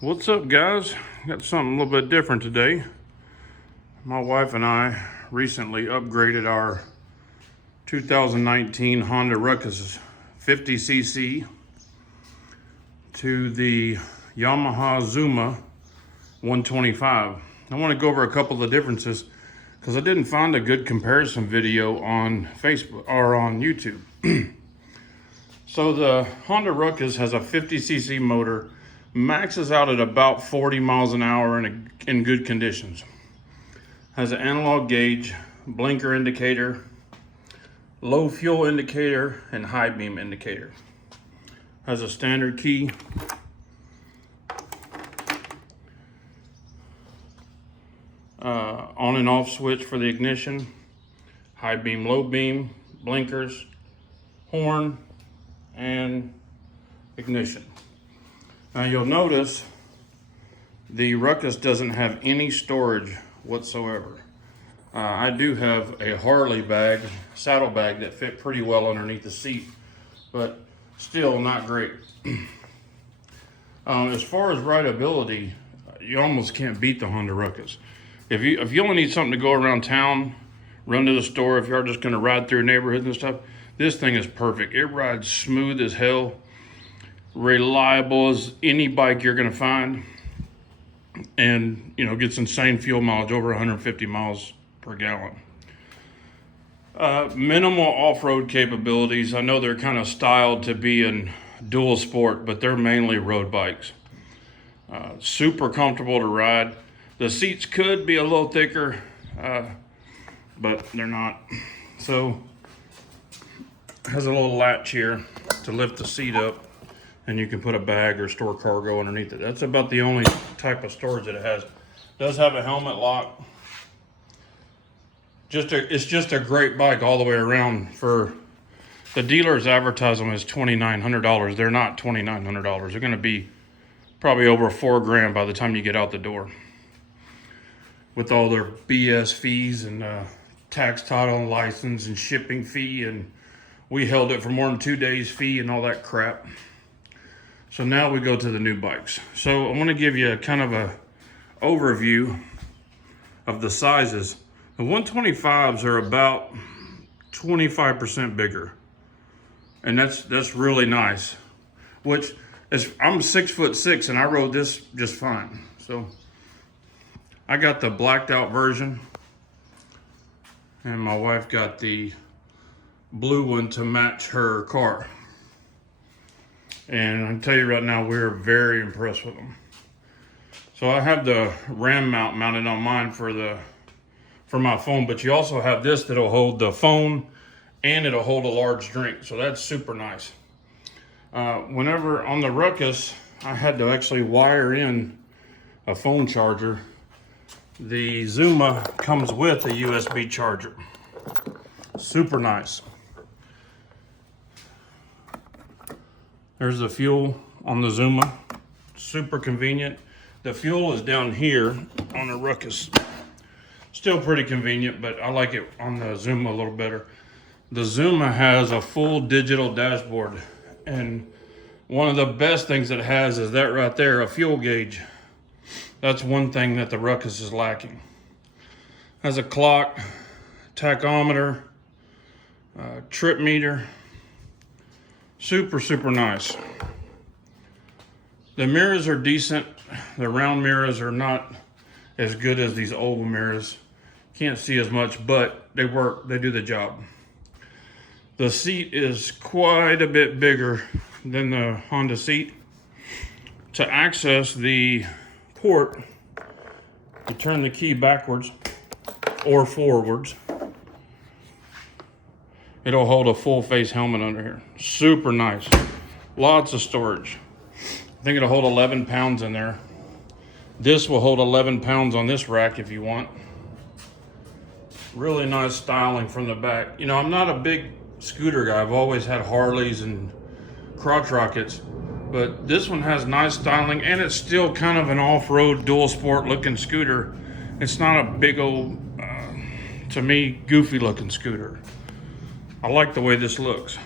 What's up, guys? Got something a little bit different today. My wife and I recently upgraded our 2019 Honda Ruckus 50cc to the Yamaha Zuma 125. I want to go over a couple of differences because I didn't find a good comparison video on Facebook or on YouTube. So the Honda Ruckus has a 50cc motor, maxes out at about 40 miles an hour in good conditions. Has an analog gauge, blinker indicator, low fuel indicator, and high beam indicator. Has a standard key. On and off switch for the ignition, high beam, low beam, blinkers, horn, and ignition. Now you'll notice the Ruckus doesn't have any storage whatsoever. I do have a Harley bag, saddle bag that fit pretty well underneath the seat, but still not great. As far as rideability, you almost can't beat the Honda Ruckus. If you only need something to go around town, run to the store, if you're just gonna ride through neighborhoods and stuff, this thing is perfect. It rides smooth as hell, reliable as any bike you're gonna find, and gets insane fuel mileage, over 150 miles per gallon. Minimal off-road capabilities. I know they're kind of styled to be in dual sport, but they're mainly road bikes. Super comfortable to ride. The seats could be a little thicker, but they're not. So has a little latch here to lift the seat up, and you can put a bag or store cargo underneath it. That's about the only type of storage that it has. It does have a helmet lock. It's just a great bike all the way around. For the dealers advertise them as $2,900. They're not $2,900. They're going to be probably over $4,000 by the time you get out the door, with all their BS fees and tax, title, and license and shipping fee, and we held it for more than 2 days fee and all that crap. So now we go to the new bikes. So I want to give you kind of a overview of the sizes. The 125s are about 25% bigger, and that's really nice. Which is, I'm 6'6" and I rode this just fine. So I got the blacked out version, and my wife got the blue one to match her car. And I can tell you right now, we're very impressed with them. So I have the RAM mount mounted on mine for my phone, but you also have this that'll hold the phone and it'll hold a large drink. So that's super nice. Whenever on the Ruckus, I had to actually wire in a phone charger. The Zuma comes with a USB charger. Super nice. There's the fuel on the Zuma. Super convenient. The fuel is down here on the Ruckus. Still pretty convenient, but I like it on the Zuma a little better. The Zuma has a full digital dashboard, and one of the best things it has is that right there, a fuel gauge. That's one thing that the Ruckus is lacking. Has a clock, tachometer, trip meter. Super, super nice. The mirrors are decent. The round mirrors are not as good as these oval mirrors. Can't see as much, but they work, they do the job. The seat is quite a bit bigger than the Honda seat. To access the port, you turn the key backwards or forwards. It'll hold a full face helmet under here. Super nice. Lots of storage. I think it'll hold 11 pounds in there. This will hold 11 pounds on this rack if you want. Really nice styling from the back. I'm not a big scooter guy. I've always had Harleys and crotch rockets, but this one has nice styling, and it's still kind of an off-road dual sport looking scooter. It's not a big old, to me, goofy looking scooter. I like the way this looks.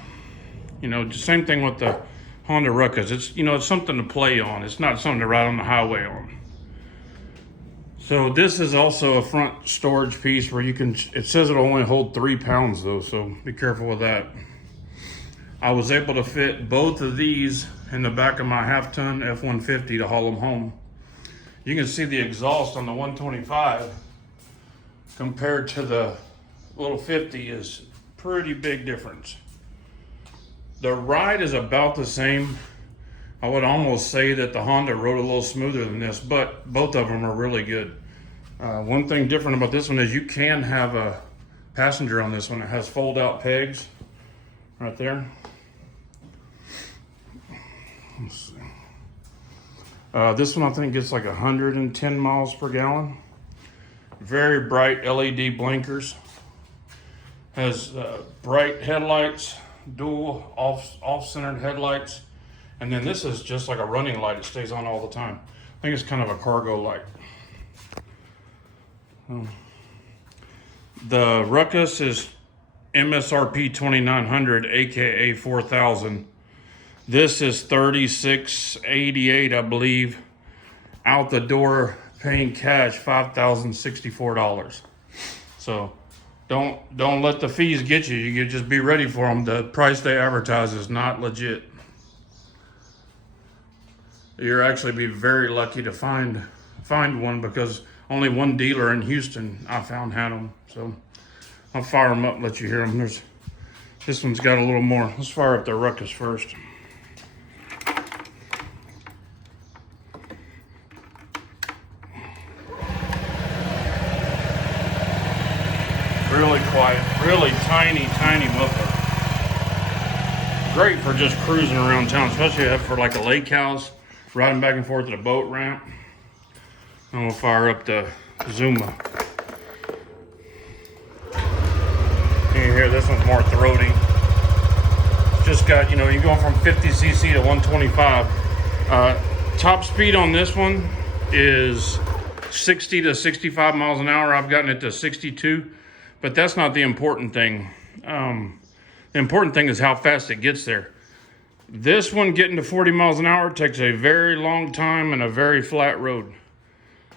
Same thing with the Honda Ruckus. It's, you know, it's something to play on. It's not something to ride on the highway on. So this is also a front storage piece where you can, it says it'll only hold 3 pounds though, so be careful with that. I was able to fit both of these in the back of my half-ton F-150 to haul them home. You can see the exhaust on the 125 compared to the little 50 is pretty big difference. The ride is about the same. I would almost say that the Honda rode a little smoother than this, but both of them are really good. One thing different about this one is you can have a passenger on this one. It has fold-out pegs right there. Let's see. This one I think gets like 110 miles per gallon. Very bright LED blinkers. Has bright headlights, dual off-centered headlights. And then this is just like a running light. It stays on all the time. I think it's kind of a cargo light. The Ruckus is MSRP 2,900, aka 4,000. This is 3,688, I believe. Out the door, paying cash, $5,064. So don't let the fees get you. You can just be ready for them. The price they advertise is not legit. You'll actually be very lucky to find one, because only one dealer in Houston I found had them. So I'll fire them up and let you hear them. This one's got a little more. Let's fire up the Ruckus first. Really quiet, really tiny muffler. Great for just cruising around town, especially for like a lake house, riding back and forth to the boat ramp. And we'll fire up the Zuma. You hear this one's more throaty. It's just got, you know, you're going from 50cc to 125. Top speed on this one is 60 to 65 miles an hour. I've gotten it to 62, but that's not the important thing. The important thing is how fast it gets there. This one getting to 40 miles an hour takes a very long time and a very flat road.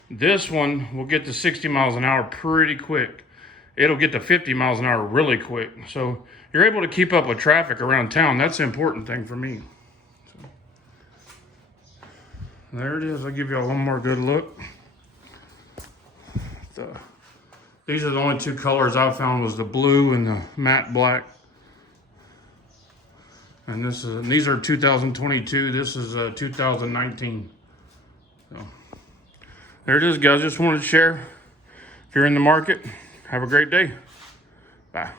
This one will get to 60 miles an hour pretty quick. It'll get to 50 miles an hour really quick. So you're able to keep up with traffic around town. That's the important thing for me. So, there it is. I'll give you all one more good look. These are the only two colors I found, was the blue and the matte black. And these are 2022. This is 2019. So there it is, guys. Just wanted to share. If you're in the market, have a great day. Bye.